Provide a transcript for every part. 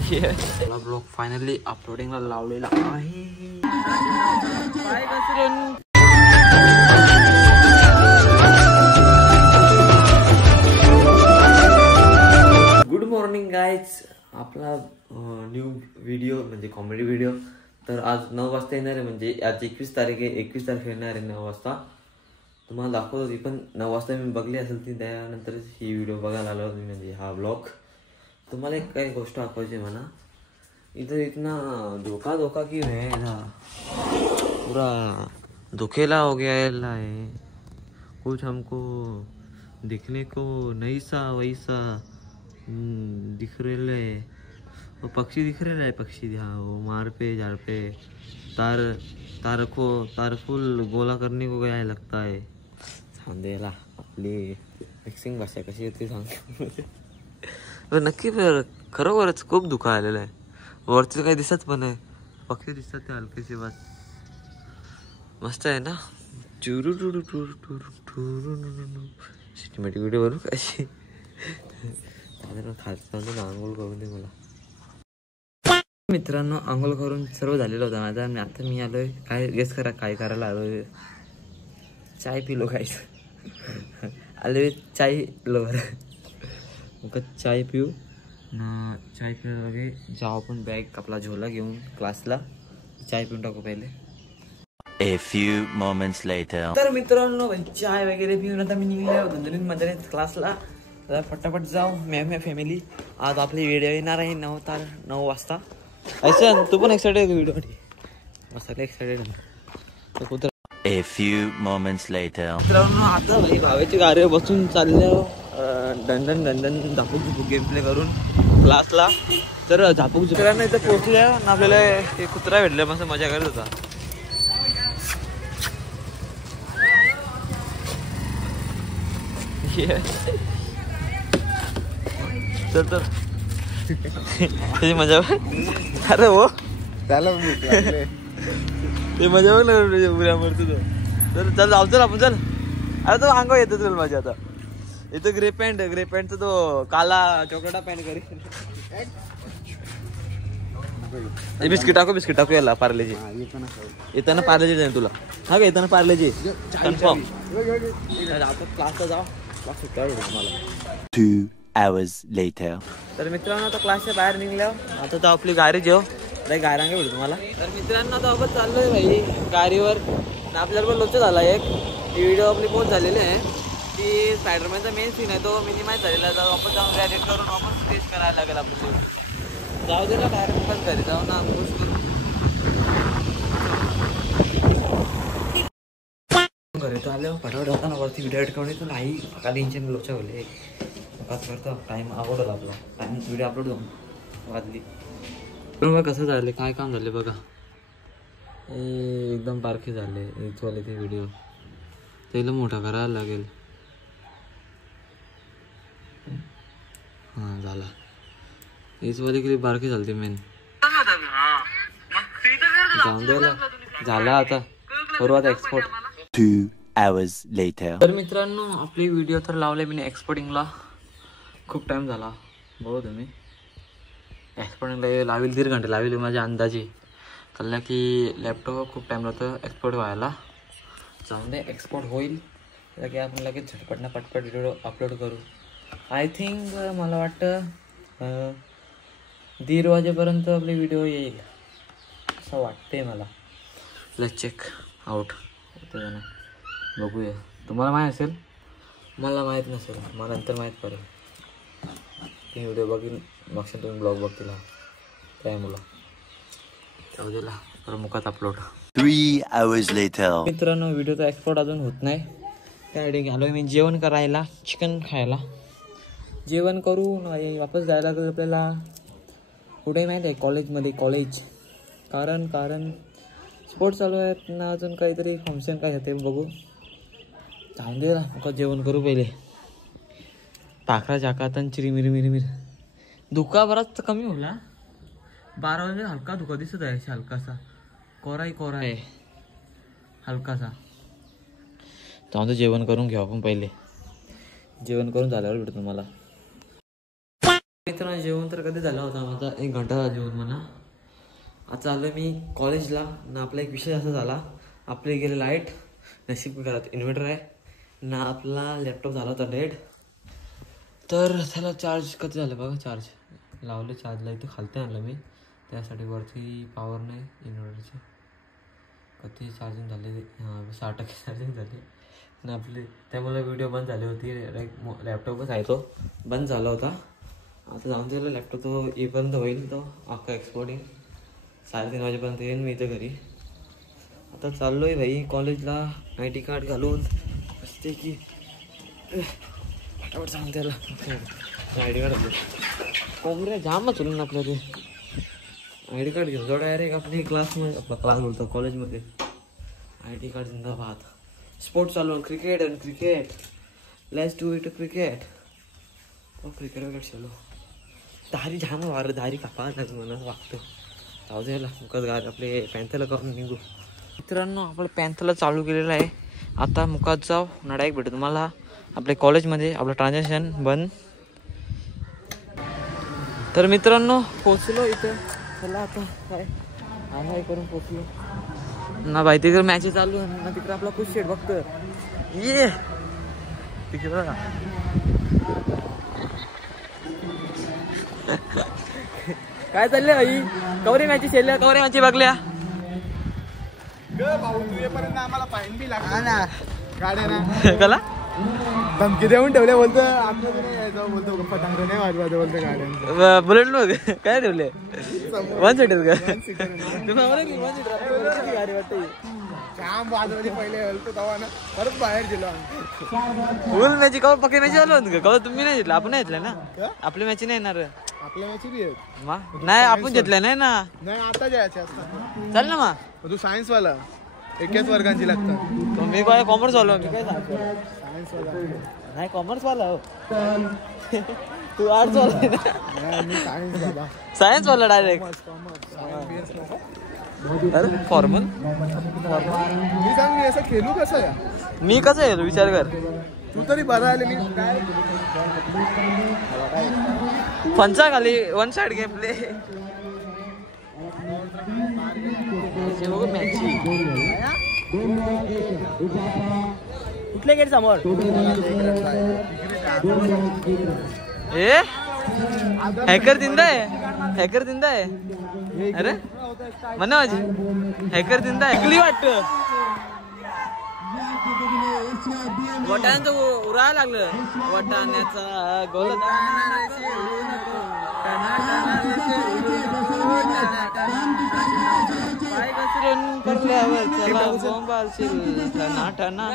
मला blog finally अपलोडिंगला लावलेला आहे. बाय मित्रांनो. Good morning guys. आपला न्यू व्हिडिओ म्हणजे कॉमेडी व्हिडिओ. तर आज 9 वाजता येणार आहे. म्हणजे आज 21 तारीख आहे. 21 तारीख येणार आहे 9 वाजता. तुम्हाला दाखवत होती पण 9 वाजता मी बघली असेल ती, त्यानंतरच ही व्हिडिओ बघायला आलो होती. म्हणजे हा ब्लॉग. तुम्हाला एक काही गोष्ट दाखवायची म्हणा. इधर इतना धोखा क्यों है ना, पूरा धोखेला हो गया है. कुछ हमको दिखने को नहीं सा वैसा दिख रहे है. वो पक्षी दिख रहे है. पक्षी हाँ वो मार पे झाड़ पे तार फुल गोला करने को गया है लगता है. सांदेला आपली मिक्सिंग भाषा कशी येते सांग. नक्की खरोखरच खूप धोका आलेला आहे. वरती काही दिसत पण आहे. पक्षी दिसतात ते हलकेसे बस. मस्त आहे ना. चुरू टुरू टुरू टुरू टुरू सिस्टमॅटिक व्हिडिओ बनवू कशी. खालचं आंघोळ करून दे मला. मित्रांनो आंघोळ करून सर्व झालेलं होतं माझा. आणि आता मी आलोय. काय गेस करा काय करायला आलोय. चाय पिलो खायचं आलोय. चाय लवर मग चाय पिऊ ना. चाय पिऊ वगैरे जाऊ आपण. बॅग आपला झोला घेऊन क्लासला चाय पिऊन टाकू पहिले. A few moments later. तर मित्रांनो चाय वगैरे पिऊन आता मी निघालो धंदरीत मध्ये क्लासला. तर फटाफट जाऊ. मॅम फॅमिली आज आपली व्हिडिओ येणार आहे 9 वाजता. ऐसा तू पण एक्साइटेड आहे व्हिडिओ साठी. मस्त एक्साइटेड आहे. कुठं A few moments later. मित्रांनो आता भाई भावेची गाडी बसून चालल्या दंडन दंडन झापूक झुपूक गेम प्ले करून क्लासला. तर झापूक झुपुकांना इथं पोहोचल्या आणि आपल्याला एक कुत्रा भेटला. मस्त मजा करत होता. तर त्याची मजा अरे हो त्याला ते मजा बघ ना उड्या मारतो तो. तर चल जाऊ चल आपण चल. अरे तो अंगावर येतो तुला माझ्या आता. इथं ग्रे पॅन्ट तो काला चॉकलेटा पॅन्ट करी. बिस्किट टाकू याला पार्लेजी. येताना पार्लेजी जाईल तुला. हा का येताना पार्लेजी कन्फर्म. आपण क्लासला जाऊ. क्लास सुटायला तुम्हाला. 2 hours later. तर मित्रांनो आता क्लासच्या बाहेर निघल्यावर आता तर आपली गाडी जेव नाही गायरांगे भेटू तुम्हाला. तर मित्रांनो आता आपण चाललोय भाई गाडीवर. आपल्याला पण लोच झाला एक. ती व्हिडिओ आपली पोस्ट झालेली आहे. ती स्पायडरमॅनचा मेन सीन आहे तो मिनिमाइज झालेला आहे. आपण जाऊन एडिट करून आपण टेस्ट करायला लागेल आपल्याला. जाऊ दे ना डायरेक्ट पण घरी जाऊ ना पोस्ट करू. घरी तो आले फटाफट होता ना वरती व्हिडिओ एडिट करून. नाही का टेन्शन लोचा होले काच करतो. टाइम आवडला आपला. टाइम व्हिडिओ अपलोड जाऊन वाजली. बघा कसं झालं काय काम झाले बघा. एकदम बारके झाले. इथवाले ते व्हिडिओ त्याला मोठा करायला लागेल. हां झाला. इथवाले किती बारके झाले मेन. जाऊन द्यायला झाला आता. करू आता एक्सपोर्ट. 2 hours later. तर मित्रांनो आपली व्हिडिओ तर लावले मी एक्सपोर्टिंगला. खूप टाइम झाला बघू तुम्ही. एक्सपोर्टिंगला लावेल 1.5 घंटे लावेल माझ्या अंदाजे. कळलं की लॅपटॉप खूप टाईम लागतो एक्सपोर्ट व्हायला. चांगले एक्सपोर्ट होईल तर की आपण लगेच झटपटना पटपट व्हिडिओ अपलोड करू. आय थिंक मला वाटतं 1:30 वाजेपर्यंत आपली व्हिडिओ येईल असं वाटते मला. लेट्स चेक आउट होतं ना बघूया. तुम्हाला माहीत असेल मला माहीत नसेल. मला नंतर माहीत पडेल. ती व्हिडिओ बघीन बघशील तुम्ही. ब्लॉग बघतील त्या मुला जाऊ दिला प्रमुखात अपलोड. 3 hours later. मित्रांनो व्हिडिओचा एक्सपोर्ट अजून होत नाही. त्यासाठी आलो मी जेवण करायला. चिकन खायला जेवण करून वापस जायला तर आपल्याला कुठे माहीत आहे कॉलेजमध्ये. कारण स्पोर्ट्स चालू आहेत ना. अजून काहीतरी फंक्शन काय होते बघू. जाऊन दे ना मग जेवण करू पहिले. टाकरा जाकातन चिरीमिरी धुका बराच कमी होला. 12 वाजता हलका धुका दिसत आहे. हलकासा कोरा आहे हलकासा. जाऊन जेवण करून घेऊ आपण पहिले. जेवण करून झाल्यावर भेटू तुम्हाला. मित्रांनो जेवण तर कधी झालं होता माझा 1 घंटा झाला जेवण म्हणा. आता चाललो मी कॉलेजला ना. आपला एक विषय असा झाला, आपले गेले लाईट, नशीब घरात इन्व्हर्टर आहे ना. आपला लॅपटॉप झाला होता डेड, तर त्याला चार्ज कधी झालं बघा. चार्ज लावलं, चार्जला इथं खालते आणलं मी, त्यासाठी वरती पॉवर नाही इन्व्हर्टरची. कधी चार्जिंग झाले 60% चार्जिंग झाली ना आपले, त्यामुळे व्हिडिओ बंद झाली होती. लॅपटॉपच आहे तो बंद झाला होता. आता जाऊन दिलं लॅपटॉप, तो येईपर्यंत होईल तो अख्खा एक्सपोर्टिंग. 3:30 वाजेपर्यंत येईन मी इथं घरी. आता चाललो आहे भाई कॉलेजला, ID कार्ड घालून असते की फटाफट सांग त्याला ID कार्ड घालून. कोंबड्या जामच होईल ना आपल्या ते. ID कार्ड घेऊन जाऊ डायरेक्ट आपली क्लासमध्ये, आपला क्लास बोलतो कॉलेजमध्ये. ID कार्ड जिंदाबाद. स्पोर्ट्स चालू, क्रिकेट आणि cricket. Let's do it cricket. Cricket वगैरे चलो. दारी झाम वार, दारी कापा लागेल मला वागतो. जाऊ द्यायला मुखात गार आपले पॅन्थला करून निघू. मित्रांनो आपलं पॅन्थला चालू केलेलं आहे. आता मुखात जाऊ ना, डायरेक्ट भेटू तुम्हाला आपल्या कॉलेजमध्ये. आपलं ट्रान्झॅक्शन बंद. तर मित्रांनो पोचलो इथं. चला आता काय हाय करून पोचलो ना भाई. तिकडे मॅच चालू आहे ना, तिकडे आपला खुश शेट बघतो ये तिकडे. काय चाललंय भाई? कवरे मॅची शेल्या, कवरे मॅची बघल्या भाऊ. तू येपर्यंत आम्हाला फाईन बी लागला ना गाड्या ना. कला धमकी देऊन ठेवले, बोलतो आपलं नाही यायचं, बोलतो पतंग नाही वाजवायचं, बोलतो गाड्यांचं. बुलेट लोक काय ठेवले? 1 सीटर का? तुम्ही गाडी वाटते जाम वाजवली पहिले बोलतो तेव्हा ना, परत बाहेर गेलो. फुल मॅची कवर पक्की मॅची आलो का? कवर तुम्ही नाही घेतलं, आपण नाही घेतलं ना. आपली मॅची नाही येणार. आपल्या मॅची बी आहेत नाही, आपण घेतलं नाही ना. नाही, आता जायचे असतात. चल ना मग. तू सायन्स वाला, एकाच वर्गांची लागतात. मी काय कॉमर्स वाला, मी काय सायन्स वाला नाही, कॉमर्स वाला. तू आर्ट्स वाला ना. मी सायन्स बाबा. सायन्स वाला डायरेक्ट. अरे फॉर्मल. मी सांग, मी असं खेळू कसं या? मी कसं आहे विचार कर. तू तरी बरं आले. मी काय पंचा खाली 1 साइड गेम प्ले. कुठल्या गेट समोर ए हॅकर जिंदा आहे. हॅकर जिंदा आहे. अरे म्हणा माझी हॅकर जिंदा आहे. ऐकली वाटतं वटाण्याचं उरायला लागलं. वटाण्याचा गोल पाय घसरून पडल्यावर चला बोंबालशील ठना ठना.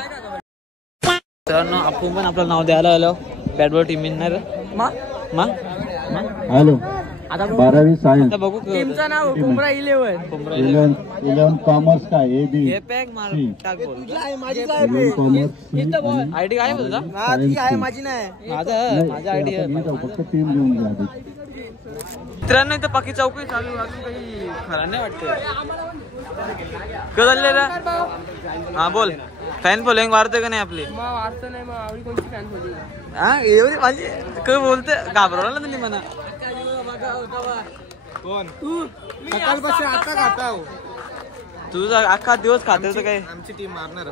तर आपण पण आपलं नाव द्यायला आलो bat ball team winner. Hello आता 12वी सायन्स आता बघू टीमचं नाव कुमरा 11. 11 कॉमर्स काय ए बी हे पॅक मार टाक बोल. कॉमर्स आयडी काय बोलता? माझी नाही. माझा आयडी आहे. फक्त टीम घेऊन घ्या. मित्रांनो इथं पाकी चौकी चालू, अजून काही खरं नाही वाटतं. काय चाललंय रे? हा बोल. फॅन फॉलोइंग वाढते का नाही आपली? हा एवढी माझी काय बोलते, घाबरवलं तुम्ही म्हणा. कोण सकाळपासून आता खाता हो. तुझा अख्खा दिवस खाते तर काय? आमची टीम मारणार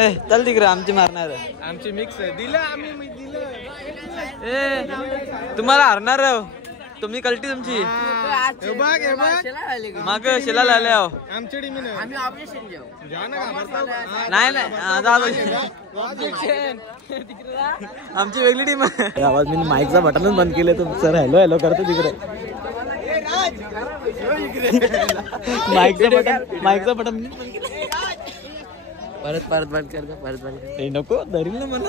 ए चल तिकडे, आमची मारणार. आमची मिक्स आहे. दिलं आम्ही दिलं. ए तुम्हाला हरणार तुम्ही कल्टी तुमची माग शेला आले आहो. आमची टीम नाही आमची वेगळी टीम आहे. आवाज मी माईकचा बटनच बंद केले तर सर हॅलो हॅलो करतो तिकडे. माईकचा बटन परत बंद कर. परत बंद कर. नको धरील ना मला.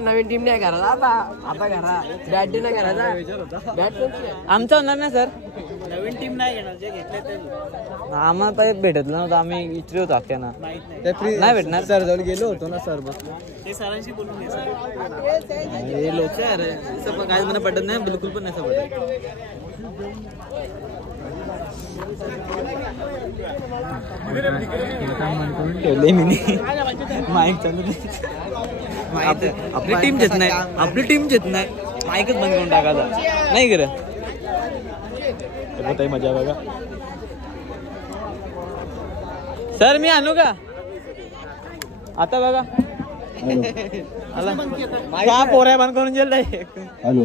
नवीन टीम नाही करा आता करा. बॅट टीम नाही करायचा. आमचा होणार ना सर. नवीन टीम नाही घेणार, जे घेतले ते. आम्हाला काही भेटत नव्हतं, आम्ही इचरी होतो अख्ख्या ना. नाही भेटणार. सर जाऊन गेलो होतो ना. सर बसलो ते सरांशी बोलून लोक अरे काय मला पटत नाही, बिलकुल पण नाही पटत. ठेवले मी माईक चालू नाही. आपली टीम घेत नाही. आपली टीम घेत नाही. माईकच बंद करून टाकायचा नाही गिरे मजा बघा. सर मी आणू का आता बघा का पोऱ्या बंद करून गेल हॅलो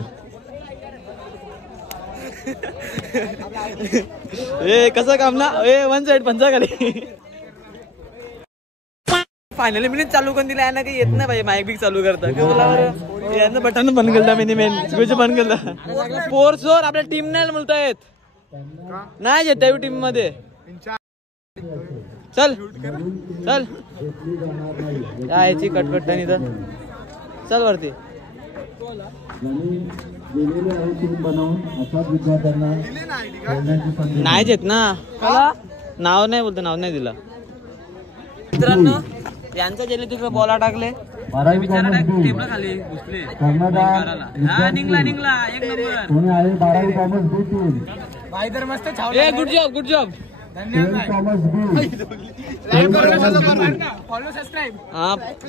ए कसं काम ना ए वन साइड पंचा खाली फायनली मी चालू करून दिला ना काही येत नाही पाहिजे माईक बिक चालू करता यानं बटन बंद केलं मी मेन स्विच बंद केलं पोर सोर आपल्या टीम नाही बोलतायत नाही येत टीम मध्ये चल चल यायची कटकट तर चल वरती नाही येत ना नाव नाही बोलतो नाव नाही दिला. मित्रांनो यांचं जेले तिकडे बॉला टाकले टेबल खाली घुसले निघला निघला एक नंबर मस्त good job good job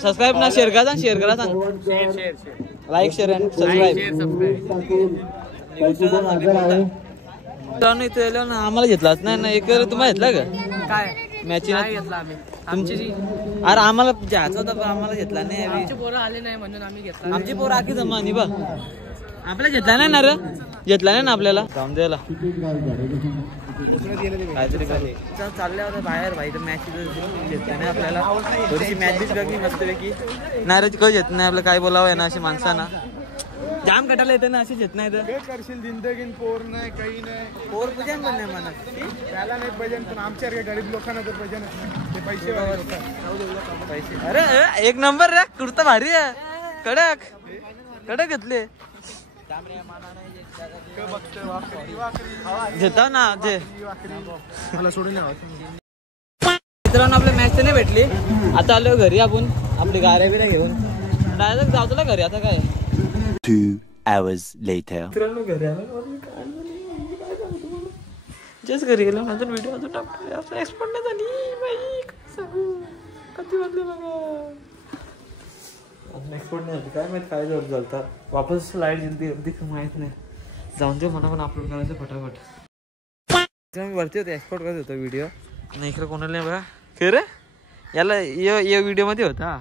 subscribe ना शेअर करा शेअर करा सांग लाईक शेअर अँड सबस्क्राईब. इथे ना आम्हाला घेतलाच नाही ना एक तुम्हाला घेतला का काय मॅच घेतला आम्ही तुमची अरे आम्हाला घ्यायचा होता पण आम्हाला घेतला नाही. आमची पोरं आले नाही म्हणून आम्ही घेतला. आमची पोरं आखी जमा आणि बघ आपल्याला घेतला नाही ना रे घेतला नाही ना आपल्याला जाऊन द्यायला काहीतरी चालल्या होत्या बाहेर भाई तर मॅच घेतला नाही आपल्याला थोडीशी मॅच बीच बघली मस्तपैकी नाही रे कधी घेत नाही आपलं काय बोलावं आहे ना अशी माणसांना जाम कटायला येते ना अशी घेत नाही तर करशील जिंदगीन पोर नाही काही नाही पोर भजन पण नाही म्हणत त्याला नाही भजन पण आमच्यासारख्या गरीब लोकांना तर भजनच नाही ते पैसे अरे एक नंबर रे कुर्ता भारी आहे कडक कडक घेतले घेता ना ते मला सोडून मित्रांनो आपल्या मॅच तर नाही भेटली आता आलो घरी आपण आपली गाड्या बिऱ्या घेऊन डायरेक्ट जाऊ तुला घरी आता काय 2 hours later. मित्रांनो घरी आला जस्ट घरी गेलो नंतर व्हिडिओ अजून टाकतो एक्सपोर्ट नाही झाली बाई कधी वाजले बघा अजून एक्सपोर्ट नाही झाली काय माहित काय जर झालं वापस लाईट जल्दी माहित नाही जाऊन दे मला पण अपलोड करायचं फटाफट मी वरती होते एक्सपोर्ट करत होतो व्हिडिओ नाही इकडे कोणाला नाही बघा खरं याला या व्हिडिओमध्ये होता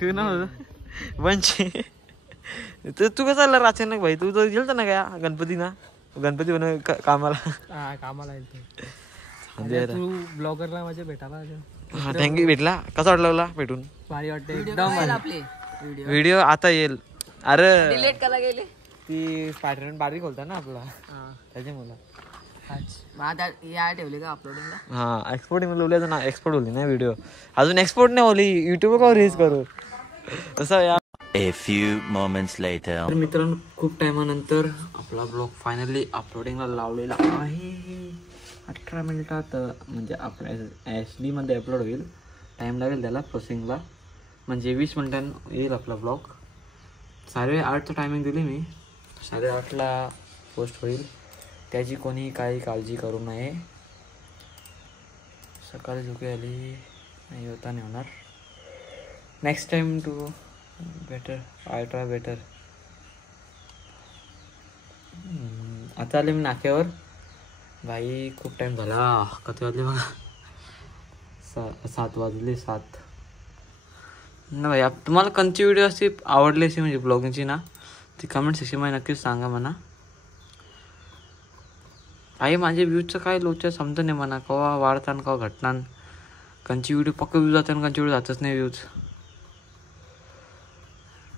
खरं ना होतं वंशी तर तू कसं चालला अचानक भाई तू तर गेलता ना काय गणपती ना गणपती बनव कामाला कामाला तू ब्लॉगरला माझ्या भेटायला हा थँक्यू भेटला कसा वाटला तुला भेटून भारी वाटतं एकदम व्हिडिओ आता येईल अरे डिलीट करा गेले ती स्पायडरमॅन बारीक होता ना आपला त्याच्यामुळे या ठेवले का अपलोडिंगला हा एक्सपोर्ट बोलले ना एक्सपोर्ट होली ना व्हिडिओ अजून एक्सपोर्ट नाही होली युट्यूब का रिलीज करू असं या A few moments later. तर मित्रांनो खूप टायमानंतर आपला ब्लॉग फायनली अपलोडिंगला लावलेला आहे 18 मिनिटात म्हणजे आपल्या HD मध्ये अपलोड होईल टाईम लागेल त्याला प्रोसेसिंगला म्हणजे 20 मिनिटांनी येईल आपला ब्लॉग 8:30चं टायमिंग दिली मी 8:30ला पोस्ट होईल त्याची कोणी काही काळजी करू नये सकाळी झोपी आली नाही होता नाही होणार next time to better I try better आता आले मी नाक्यावर भाई खूप टाइम झाला किती वाजले बघा 7 वाजले 7 ना भाई तुम्हाला कोणची व्हिडिओ अशी आवडली अशी म्हणजे ब्लॉगिंगची ना ती कमेंट सेक्शनमध्ये नक्कीच सांगा म्हणा आई माझे व्ह्यूजचं काय लोच्या समजत नाही म्हणा केव्हा वाढताना केव्हा घटना कोणची व्हिडिओ पक्क व्ह्यूज जाते आणि कोणची व्हिडिओ जातच नाही व्ह्यूज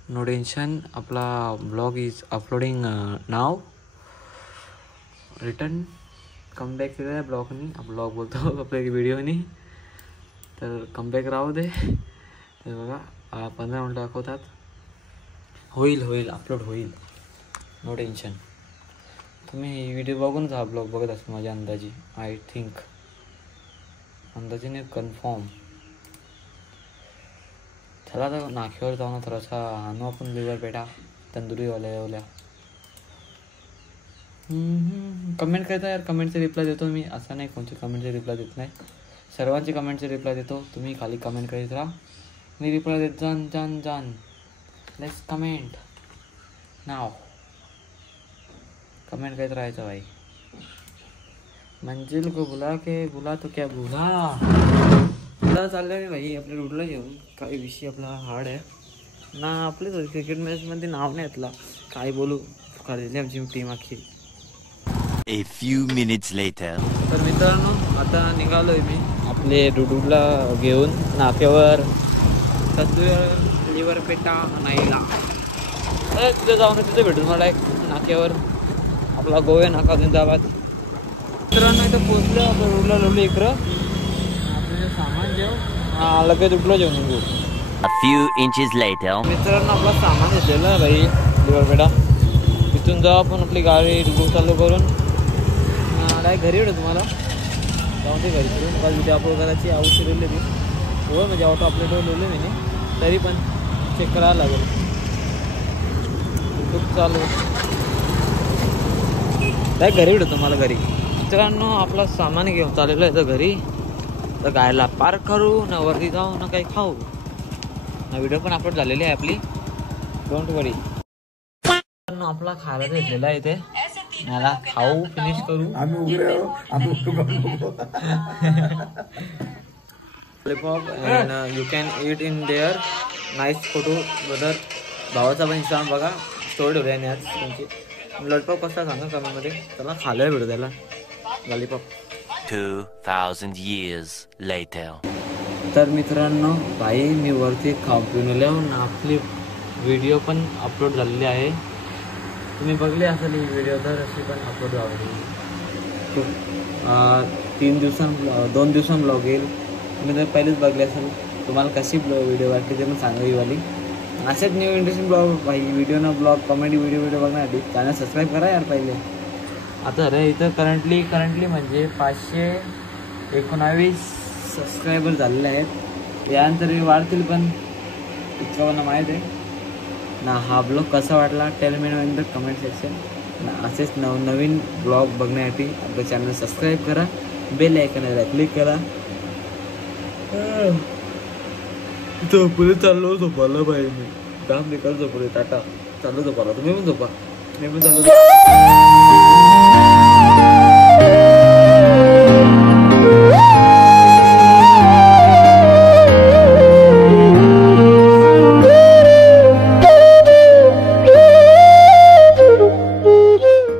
नो टेन्शन आपला blog is uploading now return comeback केलेला आहे ब्लॉगनी ब्लॉग बोलतो आपल्या व्हिडिओनी तर कमबॅक राहू दे ते बघा 15 मिनिटं दाखवतात होईल अपलोड होईल नो टेन्शन तुम्ही व्हिडिओ बघूनच हा ब्लॉग बघत असतो माझ्या अंदाजी आय थिंक अंदाजीने कन्फर्म चला तर नाक्यावर जाऊ ना थोडासा आणू आपण लिव्हर पेटा तंदुरीवाल्या कमेंट करता यार कमेंटचे रिप्लाय देतो मी असं नाही कोणते कमेंटचे रिप्लाय देत नाही सर्वांचे कमेंटचे रिप्लाय देतो तुम्ही खाली कमेंट करीत राहा मी रिप्लाय देत जान लेट्स कमेंट नाव कमेंट करत राहायचं भाई. मंजिल को बुला के बुला तो क्या बुला. आता चाललं आहे भाई आपल्या रोडला घेऊन. काही विषय आपला हार्ड आहे ना. आपले क्रिकेट मॅचमध्ये नाव नाही घेतला. काय बोलू काढली आमची टीम अख्खी. A few minutes later. तर मित्रांनो आता निघालोय मी आपले डुडूला घेऊन नाक्यावर लिव्हर पेटा आणायला. तिथे जाऊन तिथे भेटून मला एक नाक्यावर आपला गोवे नाका जिंदाबाद. मित्रांनो इथं पोचलो आपण रोडला लोले इकडं. आपलं सामान जेव लगेच उठलो जेवण निघू. A few inches later. मित्रांनो आपला सामान घेतलेलं आहे भाई लिव्हर पेटा. तिथून जाऊ आपण आपली गाडी डुडू चालू करून काय घरी येतो तुम्हाला जाऊन ते घरी करून काल उद्या अपलोड करायची. औषध लिहिले मी हो म्हणजे ऑटो अपलोड लिहिले मी तरी पण चेक करायला लागेल. खूप चालू काय घरी येतो तुम्हाला घरी. मित्रांनो आपला सामान घेऊन चाललेलं आहे तर घरी. तर गायला पार्क करू ना वरती जाऊ ना काही खाऊ ना. व्हिडिओ पण अपलोड झालेली आहे आपली डोंट वरी. आपला खायला घेतलेला आहे इथे. मला खाऊ फिनिश करू. Lollipop and you can eat in their. Nice photo brother. भावाचा पण इंस्टाग्राम बघा स्टोरी ठेवली आहे आज त्यांची. लॉलीपॉप कसा सांगा कमेंटमध्ये. त्याला खायला भेटू त्याला लॉलीपॉप. 2000 years later. तर मित्रांनो भाई मी वरती खाऊ पिऊन लिहून आपली व्हिडिओ पण अपलोड झालेली आहे. तुम्ही बघले असेल ही व्हिडिओ तर अशी पण अपलोड झाली. खूप 2 दिवसां ब्लॉग येईल. तुम्ही तर पहिलेच बघले असेल. तुम्हाला कशी व्हिडिओ वाटते ते पण सांगा ही वाली. असेच न्यू इंटरेस्टिंग ब्लॉग भाई व्हिडिओ न ब्लॉग कॉमेडी व्हिडिओ बघण्यासाठी चॅनल सबस्क्राईब करा यार पहिले. आता अरे इथं करंटली म्हणजे 519 सबस्क्रायबर झालेले आहेत. यानंतर वाढतील पण इतका मला माहीत आहे ना. हा ब्लॉग कसा वाटला tell me in the comment section. ना असेच नवनवीन ब्लॉग बघण्यासाठी आपलं चॅनल सबस्क्राईब करा. बेल आयकॉनला क्लिक करा. झोपले चाललो झोपायला पाहिजे मी. काम निकाल झोपले टाटा चाललो झोपायला. तुम्ही पण झोपा. मी पण चाललो.